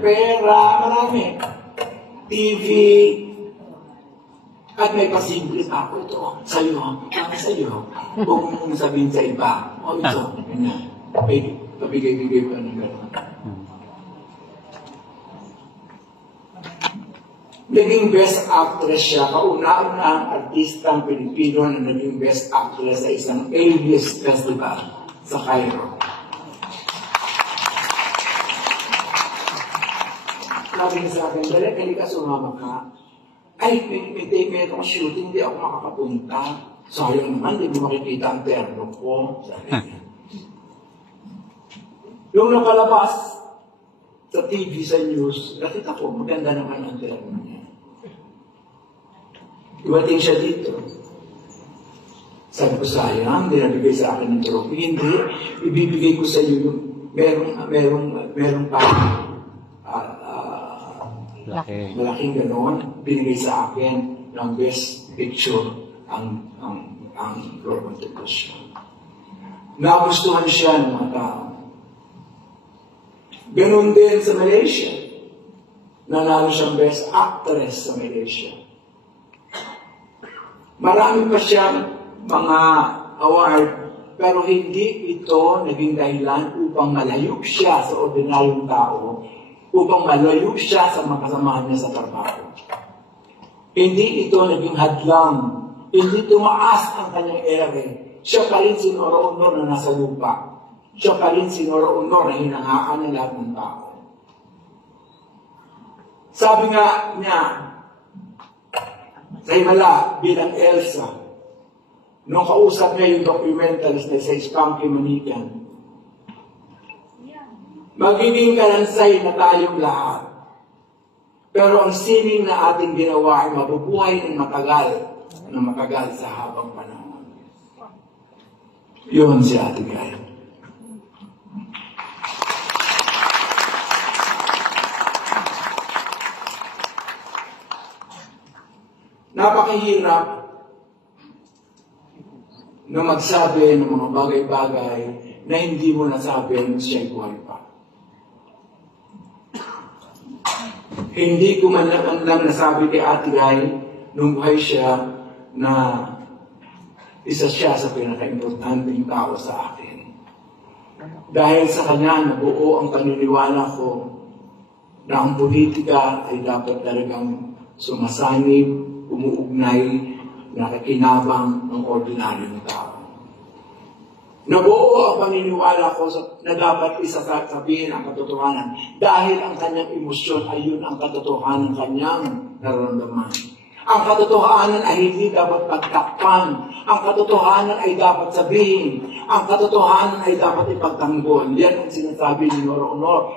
pera, marami. TV, at may pasimple pa ako ito. Sa'yo, sa'yo. Huwag mong sabihin sa iba. O ito, ganyan. Pabigay-bigay pa ng gano'n. Naging best actress siya. Kauna-una ang artistang Pilipino na naging best actress sa isang A-list festival sa Cairo. Sabi niya sa akin, dali ka sumama ka. Ay, may akong shooting, hindi ako makakapunta. Sayang naman, hindi mo makikita ang terno ko. Sabi niya. Yung nakalabas sa TV, sa news, nakita ko, maganda naman ang terno niya. Dumating siya dito. Sabi ko, sayang, hindi nabigay sa akin ng trophy. Hindi, ibibigay ko sa iyo yung merong parang malaking gano'n, binigay sa akin ng best picture ang Global Depression. Nagustuhan siya ng mga tao. Ganon din sa Malaysia. Nanalo siyang best actress sa Malaysia. Marami pa siyang mga award, pero hindi ito naging dahilan upang malayo siya sa ordinaryong tao, upang malayo siya sa mga kasamahan niya sa trabaho. Hindi ito naging hadlang. Hindi tumaas ang kanyang ere. Siya pa rin sinoro-honor na nasa lupa. Siya pa rin sinoro-honor na hinahaan ng lahat ng tao. Sabi nga niya, sa Himala, bilang Elsa, nung kausap niya yung documentalist na sa Spanky Manikan, magiging kalansay na tayong lahat. Pero ang sining na ating ginawa ay mabubuhay ng matagal sa habang panahon. Yun si Ate Guy. Napakahirap na magsabi ng mga bagay-bagay na hindi mo nasabi nung siya'y buhay pa. Hindi ko man lang nasabi kay Ate Guy nung buhay siya na isa siya sa pinaka-importanteng tao sa akin. Dahil sa kanya, nabuo ang paniniwala ko na ang politika ay dapat talagang sumasanib, umuugnay, nakikinabang ng ordinaryong tao. Nabuo ang paniniwala ko na dapat isasabihin ang katotohanan dahil ang kanyang emosyon ay yun ang katotohanan ng kanyang nararamdaman. Ang katotohanan ay hindi dapat pagtakpan. Ang katotohanan ay dapat sabihin. Ang katotohanan ay dapat ipagtanggol. Yan ang sinasabi ni Nora Honor.